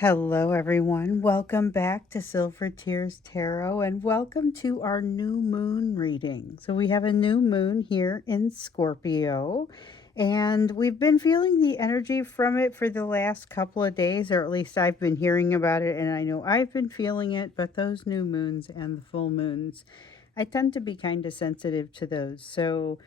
Hello, everyone. Welcome back to Silver Tears Tarot and welcome to our new moon reading. So, we have a new moon here in Scorpio, and we've been feeling the energy from it for the last couple of days, or at least I've been hearing about it, and I know I've been feeling it. But those new moons and the full moons, I tend to be kind of sensitive to those. So,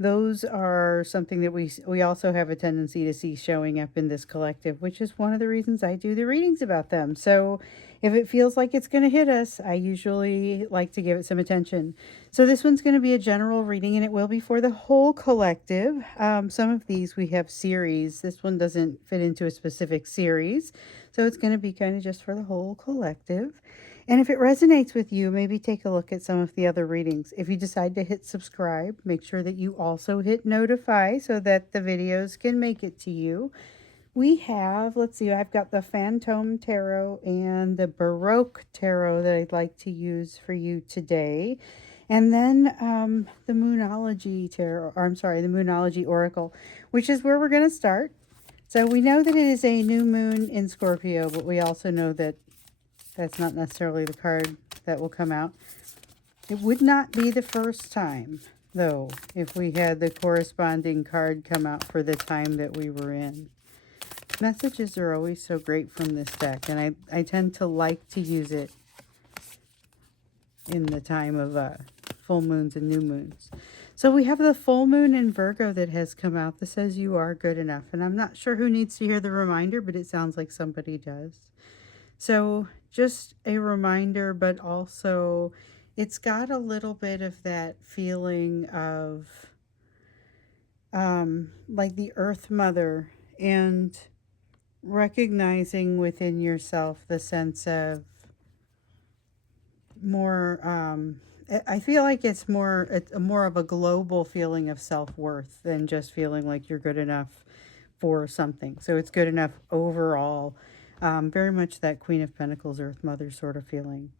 those are something that we also have a tendency to see showing up in this collective, which is one of the reasons I do the readings about them. So if it feels like it's going to hit us, I usually like to give it some attention. So this one's going to be a general reading, and it will be for the whole collective. Some of these we have series. This one doesn't fit into a specific series, so it's going to be kind of just for the whole collective. And if it resonates with you, maybe take a look at some of the other readings. If you decide to hit subscribe, make sure that you also hit notify so that the videos can make it to you. We have, let's see, I've got the Phantom Tarot and the Baroque Tarot that I'd like to use for you today. And then the Moonology Tarot, or I'm sorry, the Moonology Oracle, which is where we're going to start. So we know that it is a new moon in Scorpio, but we also know that that's not necessarily the card that will come out. It would not be the first time, though, if we had the corresponding card come out for the time that we were in. Messages are always so great from this deck, and I tend to like to use it in the time of full moons and new moons. So we have the full moon in Virgo that has come out that says you are good enough. And I'm not sure who needs to hear the reminder, but it sounds like somebody does. So just a reminder, but also it's got a little bit of that feeling of like the Earth Mother, and recognizing within yourself the sense of more, I feel like it's more of a global feeling of self-worth than just feeling like you're good enough for something. So it's good enough overall. Very much that Queen of Pentacles, Earth Mother sort of feeling.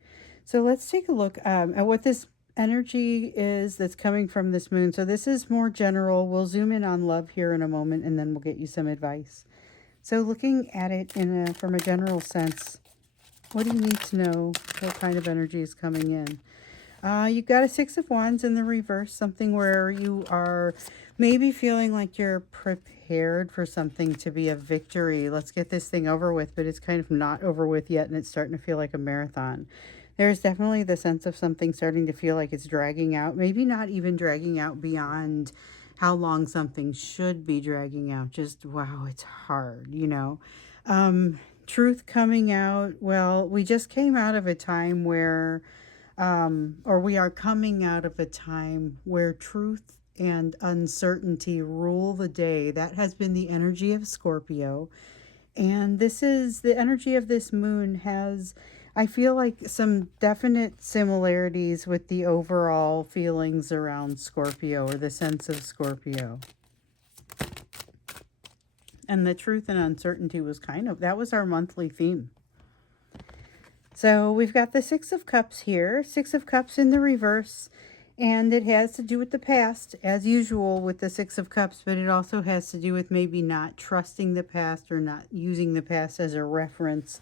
So let's take a look at what this energy is that's coming from this moon. So this is more general. We'll zoom in on love here in a moment, and then we'll get you some advice. So looking at it from a general sense, what do you need to know? What kind of energy is coming in? You've got a Six of Wands in the reverse, something where you are maybe feeling like you're prepared for something to be a victory. Let's get this thing over with, but it's kind of not over with yet, and it's starting to feel like a marathon. There's definitely the sense of something starting to feel like it's dragging out, maybe not even dragging out beyond how long something should be dragging out. Just, wow, it's hard, you know. Truth coming out. Well, we just came out of a time where or we are coming out of a time where truth and uncertainty rule the day. That has been the energy of Scorpio. And this is the energy of this moon has, I feel like, some definite similarities with the overall feelings around Scorpio, or the sense of Scorpio. And the truth and uncertainty was that was our monthly theme. So we've got the Six of Cups here, Six of Cups in the reverse, and it has to do with the past, as usual with the Six of Cups, but it also has to do with maybe not trusting the past or not using the past as a reference.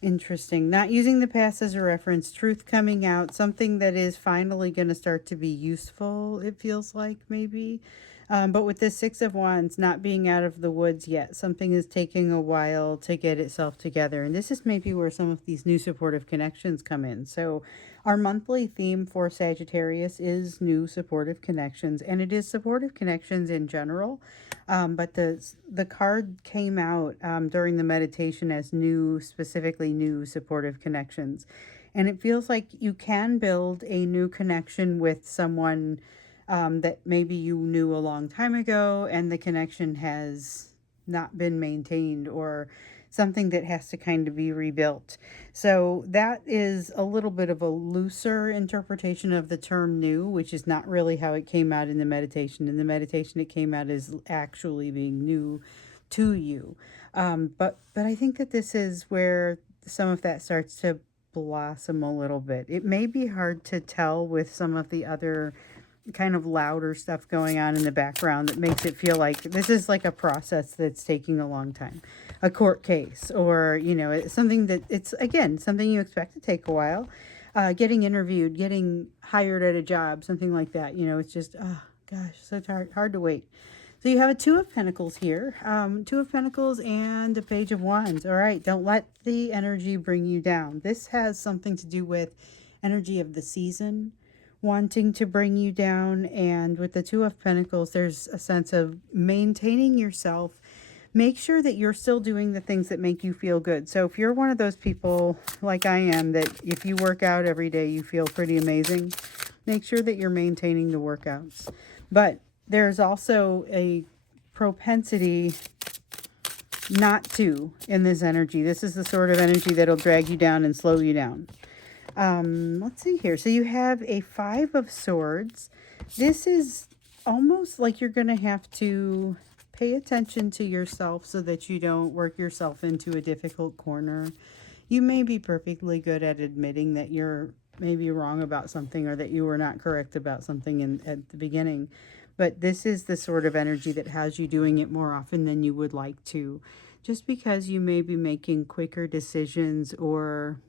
Interesting. Not using the past as a reference, truth coming out, something that is finally going to start to be useful, it feels like, maybe. But with this Six of Wands not being out of the woods yet, something is taking a while to get itself together. And this is maybe where some of these new supportive connections come in. So our monthly theme for Sagittarius is new supportive connections, and it is supportive connections in general. But the card came out during the meditation as new, specifically new supportive connections. And it feels like you can build a new connection with someone that maybe you knew a long time ago, and the connection has not been maintained, or something that has to kind of be rebuilt. So that is a little bit of a looser interpretation of the term new, which is not really how it came out in the meditation. In the meditation, it came out as actually being new to you. But I think that this is where some of that starts to blossom a little bit. It may be hard to tell with some of the other kind of louder stuff going on in the background that makes it feel like this is like a process that's taking a long time. A court case, or, you know, it's something that it's, again, something you expect to take a while. Getting interviewed, getting hired at a job, something like that. You know, it's just, oh gosh, so hard to wait. So you have a Two of Pentacles here, Two of Pentacles and a Page of Wands. All right, don't let the energy bring you down. This has something to do with energy of the season wanting to bring you down. And with the Two of Pentacles, there's a sense of maintaining yourself. Make sure that you're still doing the things that make you feel good. So if you're one of those people like I am, that if you work out every day, you feel pretty amazing, make sure that you're maintaining the workouts. But there's also a propensity not to in this energy. This is the sort of energy that'll drag you down and slow you down. Let's see here. So you have a Five of Swords. This is almost like you're going to have to pay attention to yourself so that you don't work yourself into a difficult corner. You may be perfectly good at admitting that you're maybe wrong about something, or that you were not correct about something at the beginning. But this is the sort of energy that has you doing it more often than you would like to. Just because you may be making quicker decisions, or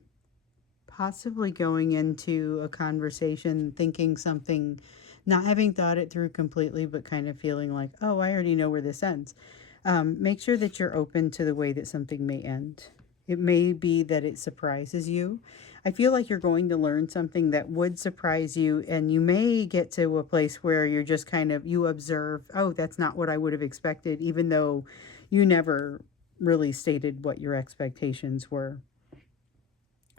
possibly going into a conversation thinking something, not having thought it through completely, but kind of feeling like, oh, I already know where this ends. Make sure that you're open to the way that something may end. It may be that it surprises you. I feel like you're going to learn something that would surprise you, and you may get to a place where you're just kind of, you observe, oh, that's not what I would have expected, even though you never really stated what your expectations were.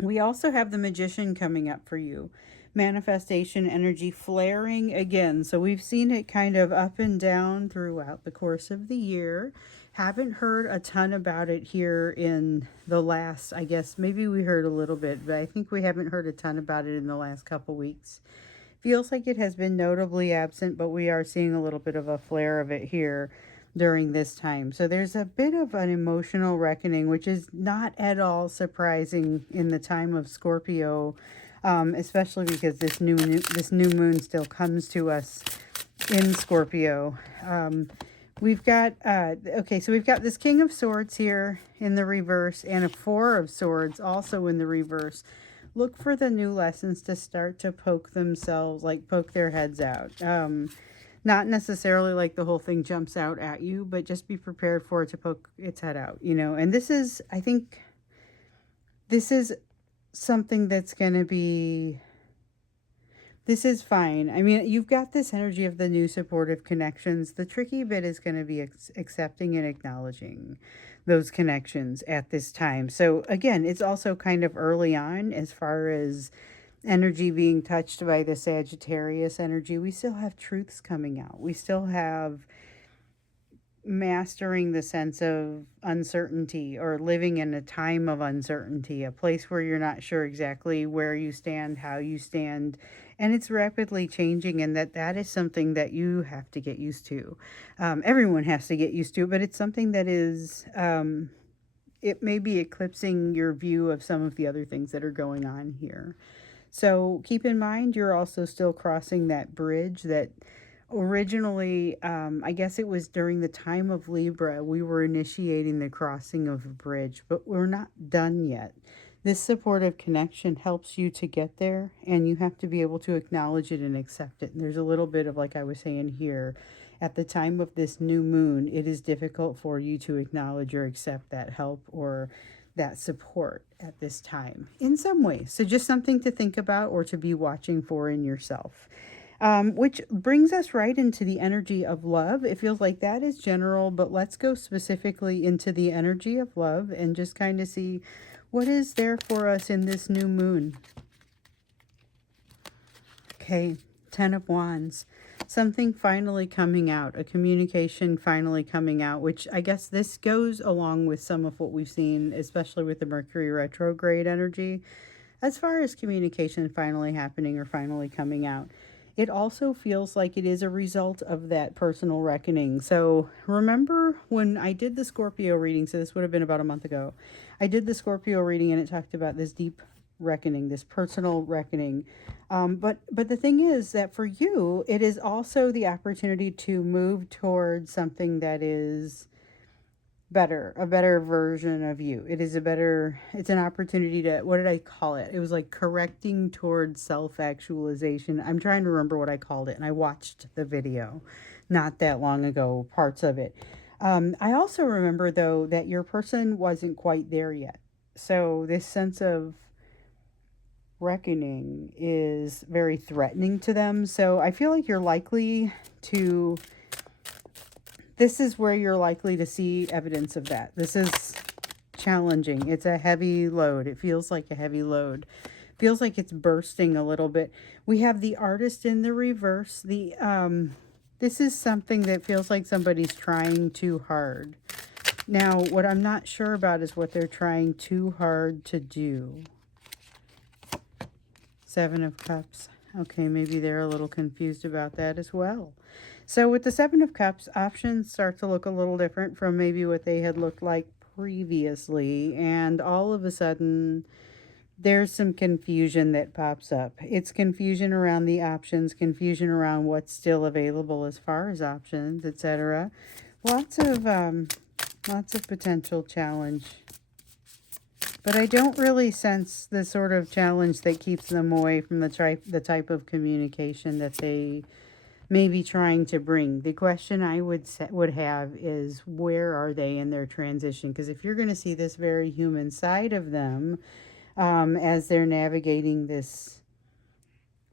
We also have the Magician coming up for you. Manifestation energy flaring again. So we've seen it kind of up and down throughout the course of the year. Haven't heard a ton about it here in the last, I guess, maybe we heard a little bit, but I think we haven't heard a ton about it in the last couple weeks. Feels like it has been notably absent, but we are seeing a little bit of a flare of it here during this time. So there's a bit of an emotional reckoning, which is not at all surprising in the time of Scorpio, especially because this new moon still comes to us in Scorpio. We've got, okay, so we've got this King of Swords here in the reverse, and a Four of Swords also in the reverse. Look for the new lessons to start to poke themselves, like poke their heads out. Not necessarily like the whole thing jumps out at you, but just be prepared for it to poke its head out, you know. And this is, I think, this is something that's going to be, this is fine. I mean, you've got this energy of the new supportive connections. The tricky bit is going to be accepting and acknowledging those connections at this time. So again, it's also kind of early on as far as energy being touched by the Sagittarius energy. We still have truths coming out. We still have mastering the sense of uncertainty, or living in a time of uncertainty, a place where you're not sure exactly where you stand, how you stand, and it's rapidly changing, and that is something that you have to get used to. Everyone has to get used to, but it's something that is, it may be eclipsing your view of some of the other things that are going on here. So keep in mind, you're also still crossing that bridge that originally, I guess it was during the time of Libra, we were initiating the crossing of a bridge, but we're not done yet. This supportive connection helps you to get there, and you have to be able to acknowledge it and accept it. And there's a little bit of, like I was saying here, at the time of this new moon, it is difficult for you to acknowledge or accept that help or that support at this time in some ways. So just something to think about or to be watching for in yourself. Which brings us right into the energy of love. It feels like that is general, but let's go specifically into the energy of love and just kind of see what is there for us in this new moon. Okay, Ten of Wands. Something finally coming out, a communication finally coming out, which I guess this goes along with some of what we've seen, especially with the Mercury retrograde energy, as far as communication finally happening or finally coming out. It also feels like it is a result of that personal reckoning. So remember when I did the Scorpio reading, so this would have been about a month ago, I did the Scorpio reading and it talked about this deep reckoning, this personal reckoning. But the thing is that for you, it is also the opportunity to move towards something that is better, a better version of you. It's an opportunity to, what did I call it? It was like correcting towards self-actualization. I'm trying to remember what I called it, and I watched the video not that long ago, parts of it. I also remember, though, that your person wasn't quite there yet. So this sense of reckoning is very threatening to them. So I feel like to this is where you're likely to see evidence of that. This is challenging. It's a heavy load. It feels like a heavy load. Feels like it's bursting a little bit. We have the artist in the reverse. This is something that feels like somebody's trying too hard. Now, what I'm not sure about is what they're trying too hard to do. Seven of Cups. Okay, maybe they're a little confused about that as well. So with the Seven of Cups, options start to look a little different from maybe what they had looked like previously. And all of a sudden, there's some confusion that pops up. It's confusion around the options, confusion around what's still available as far as options, etc. Lots of potential challenge. But I don't really sense the sort of challenge that keeps them away from the type of communication that they may be trying to bring. The question I would have is, where are they in their transition? Because if you're going to see this very human side of them as they're navigating this,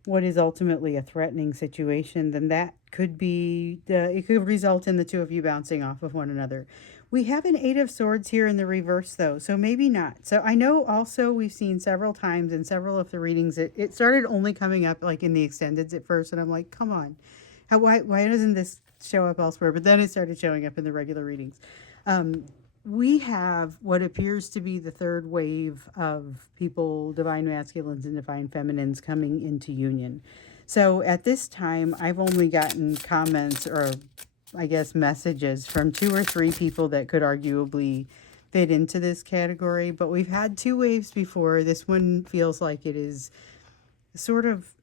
what is ultimately a threatening situation, then that could be, it could result in the two of you bouncing off of one another. We have an Eight of Swords here in the reverse, though, so maybe not. So I know also we've seen several times in several of the readings, it started only coming up like in the extendeds at first, and I'm like, come on. Why doesn't this show up elsewhere? But then it started showing up in the regular readings. We have what appears to be the third wave of people, divine masculines and divine feminines, coming into union. So at this time, I've only gotten comments, or I guess messages, from 2 or 3 people that could arguably fit into this category. But we've had 2 waves before. This one feels like it is sort of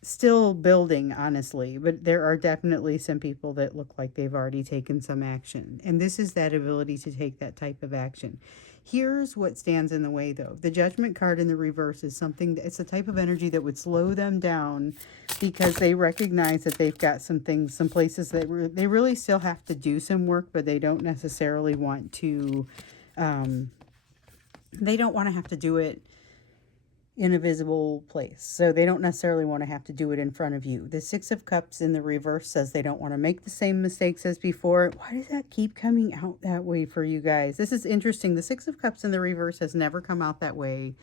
still building, honestly, but there are definitely some people that look like they've already taken some action, and this is that ability to take that type of action. Here's what stands in the way, though. The Judgment card in the reverse is something that, it's the type of energy that would slow them down, because they recognize that they've got some things, some places that they really still have to do some work, but they don't necessarily want to have to do it in a visible place. So they don't necessarily want to have to do it in front of you. The Six of Cups in the reverse says they don't want to make the same mistakes as before. Why does that keep coming out that way for you guys? This is interesting. The Six of Cups in the reverse has never come out that way.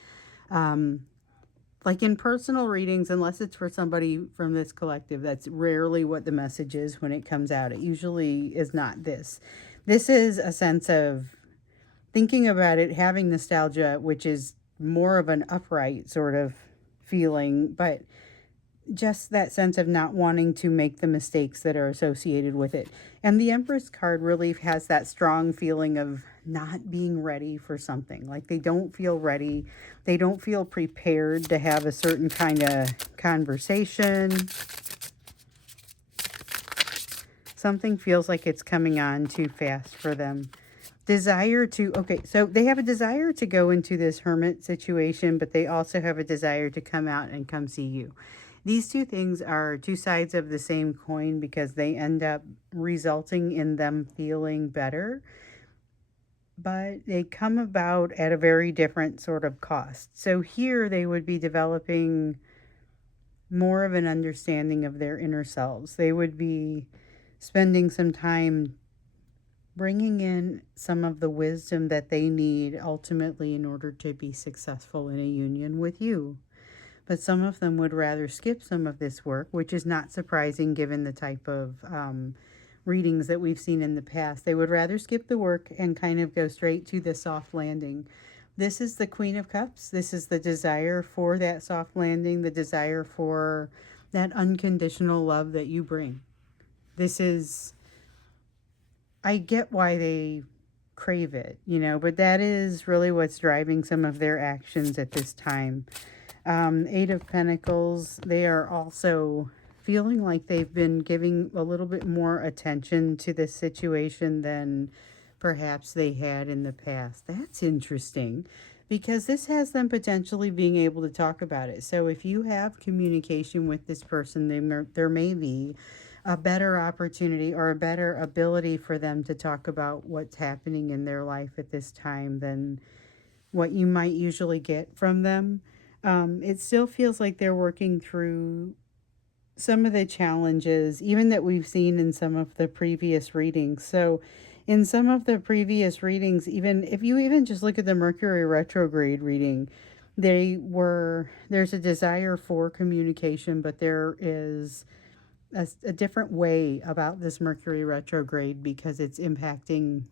Like in personal readings, unless it's for somebody from this collective, that's rarely what the message is when it comes out. It usually is not this. This is a sense of thinking about it, having nostalgia, which is more of an upright sort of feeling, but just that sense of not wanting to make the mistakes that are associated with it. And the Empress card really has that strong feeling of not being ready for something. Like they don't feel ready. They don't feel prepared to have a certain kind of conversation. Something feels like it's coming on too fast for them. So they have a desire to go into this hermit situation, but they also have a desire to come out and come see you. These two things are two sides of the same coin, because they end up resulting in them feeling better, but they come about at a very different sort of cost. So here they would be developing more of an understanding of their inner selves. They would be spending some time bringing in some of the wisdom that they need ultimately in order to be successful in a union with you. But some of them would rather skip some of this work, which is not surprising given the type of readings that we've seen in the past. They would rather skip the work and kind of go straight to the soft landing. This is the Queen of Cups. This is the desire for that soft landing, the desire for that unconditional love that you bring. I get why they crave it, but that is really what's driving some of their actions at this time. Eight of Pentacles, they are also feeling like they've been giving a little bit more attention to this situation than perhaps they had in the past. That's interesting because this has them potentially being able to talk about it. So if you have communication with this person, there may be a better opportunity or a better ability for them to talk about what's happening in their life at this time than what you might usually get from them. It still feels like they're working through some of the challenges, even that we've seen in some of the previous readings. So, in some of the previous readings, even if you even just look at the Mercury retrograde reading, there's a desire for communication, but there is a different way about this Mercury retrograde because it's impacting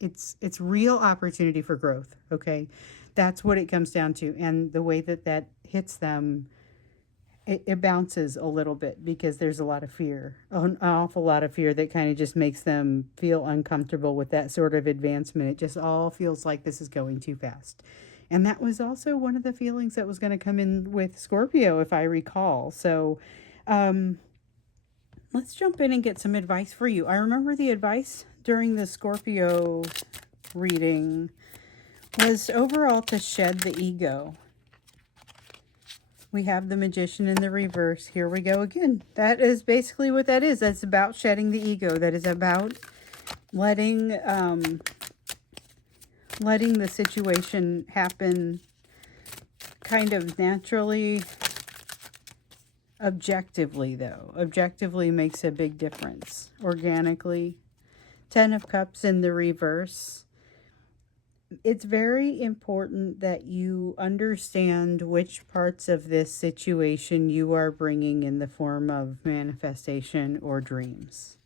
it's real opportunity for growth. Okay, that's what it comes down to, and the way that hits them, it bounces a little bit because there's a lot of fear, an awful lot of fear that kind of just makes them feel uncomfortable with that sort of advancement. It just all feels like this is going too fast. And that was also one of the feelings that was going to come in with Scorpio, if I recall. So let's jump in and get some advice for you. I remember the advice during the Scorpio reading was overall to shed the ego. We have the Magician in the reverse. Here we go again. That is basically what that is. That's about shedding the ego. That is about letting the situation happen kind of naturally. Objectively, though. Objectively makes a big difference. Organically. 10 of Cups in the reverse. It's very important that you understand which parts of this situation you are bringing in the form of manifestation or dreams.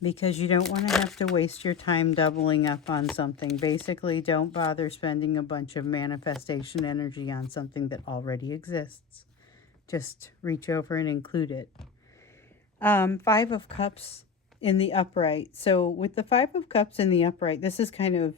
Because you don't want to have to waste your time doubling up on something. Basically, don't bother spending a bunch of manifestation energy on something that already exists. Just reach over and include it. 5 of Cups in the upright. So with the 5 of Cups in the upright, this is kind of,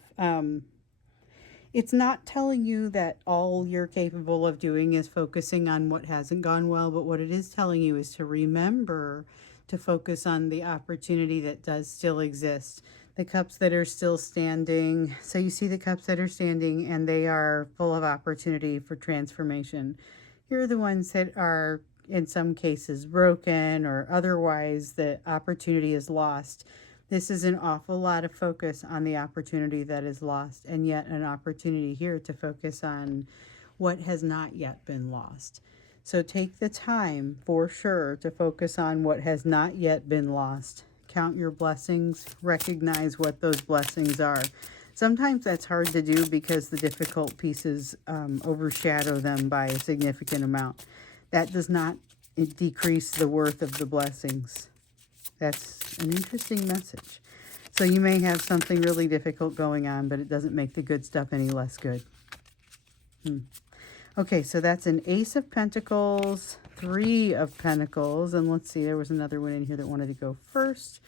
it's not telling you that all you're capable of doing is focusing on what hasn't gone well, but what it is telling you is to remember to focus on the opportunity that does still exist. The cups that are still standing. So you see the cups that are standing and they are full of opportunity for transformation. Here are the ones that are in some cases broken or otherwise the opportunity is lost. This is an awful lot of focus on the opportunity that is lost, and yet an opportunity here to focus on what has not yet been lost. So take the time for sure to focus on what has not yet been lost. Count your blessings, recognize what those blessings are. Sometimes that's hard to do because the difficult pieces overshadow them by a significant amount. That does not decrease the worth of the blessings. That's an interesting message. So you may have something really difficult going on, but it doesn't make the good stuff any less good. Okay, so that's an Ace of Pentacles, 3 of Pentacles, and let's see, there was another one in here that wanted to go first.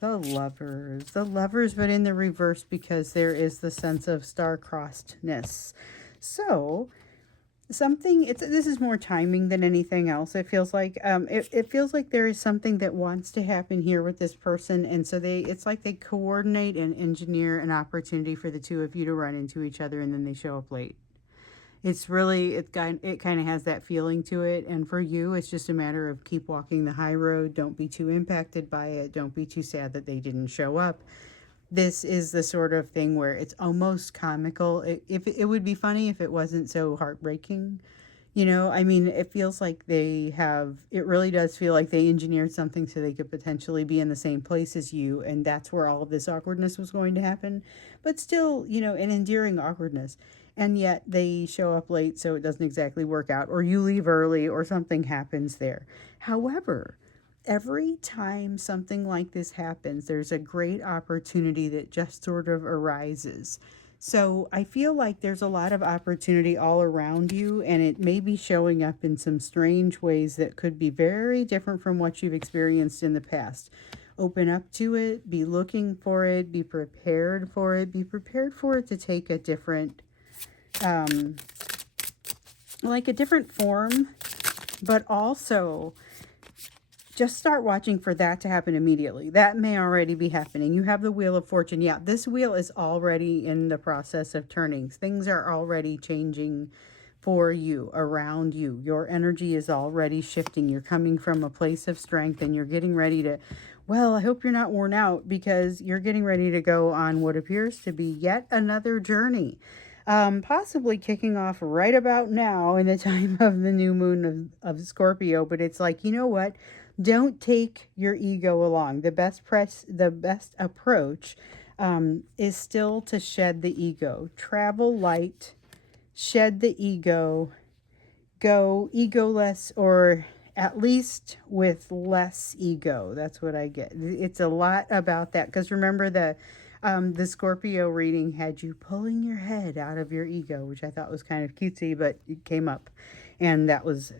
The Lovers. The Lovers, but in the reverse because there is the sense of star-crossedness. So this is more timing than anything else. It feels like it feels like there is something that wants to happen here with this person, and so it's like they coordinate and engineer an opportunity for the two of you to run into each other, and then they show up late. It's really it kind of has that feeling to it, and for you it's just a matter of keep walking the high road. Don't be too impacted by it. Don't be too sad that they didn't show up. This is the sort of thing where it's almost comical. It would be funny if it wasn't so heartbreaking. I mean, it feels like it really does feel like they engineered something so they could potentially be in the same place as you, and that's where all of this awkwardness was going to happen. But still, an endearing awkwardness. And yet they show up late, so it doesn't exactly work out, or you leave early, or something happens there. However, every time something like this happens, there's a great opportunity that just sort of arises. So I feel like there's a lot of opportunity all around you, and it may be showing up in some strange ways that could be very different from what you've experienced in the past. open up to it, be looking for it, be prepared for it, be prepared for it to take a different, like a different form, but also just start watching for that to happen immediately. That may already be happening. You have the Wheel of Fortune. Yeah, this wheel is already in the process of turning. Things are already changing for you, around you. Your energy is already shifting. You're coming from a place of strength and you're getting ready to, well, I hope you're not worn out, because you're getting ready to go on what appears to be yet another journey. Possibly kicking off right about now in the time of the new moon of Scorpio. But it's like, you know what? Don't take your ego along. The best approach is still to shed the ego. Travel light, shed the ego, go egoless, or at least with less ego. That's what I get. It's a lot about that, because remember the Scorpio reading had you pulling your head out of your ego, which I thought was kind of cutesy, but it came up. And that was,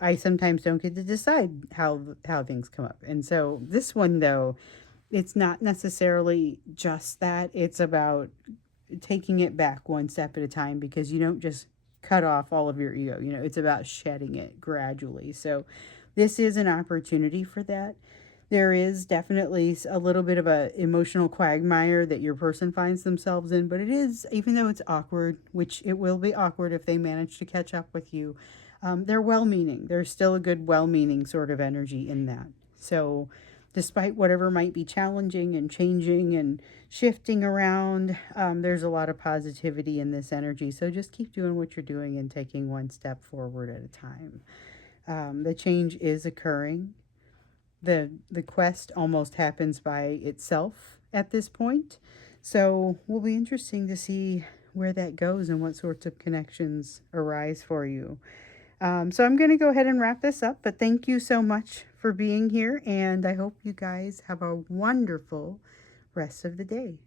I sometimes don't get to decide how things come up. And so this one, though, it's not necessarily just that. It's about taking it back one step at a time, because you don't just cut off all of your ego. It's about shedding it gradually. So this is an opportunity for that. There is definitely a little bit of a emotional quagmire that your person finds themselves in, but it is, even though it's awkward, which it will be awkward if they manage to catch up with you, they're well-meaning. There's still a good well-meaning sort of energy in that. So despite whatever might be challenging and changing and shifting around, there's a lot of positivity in this energy. So just keep doing what you're doing and taking one step forward at a time. The change is occurring. The quest almost happens by itself at this point. So it will be interesting to see where that goes and what sorts of connections arise for you. So I'm going to go ahead and wrap this up, but thank you so much for being here, and I hope you guys have a wonderful rest of the day.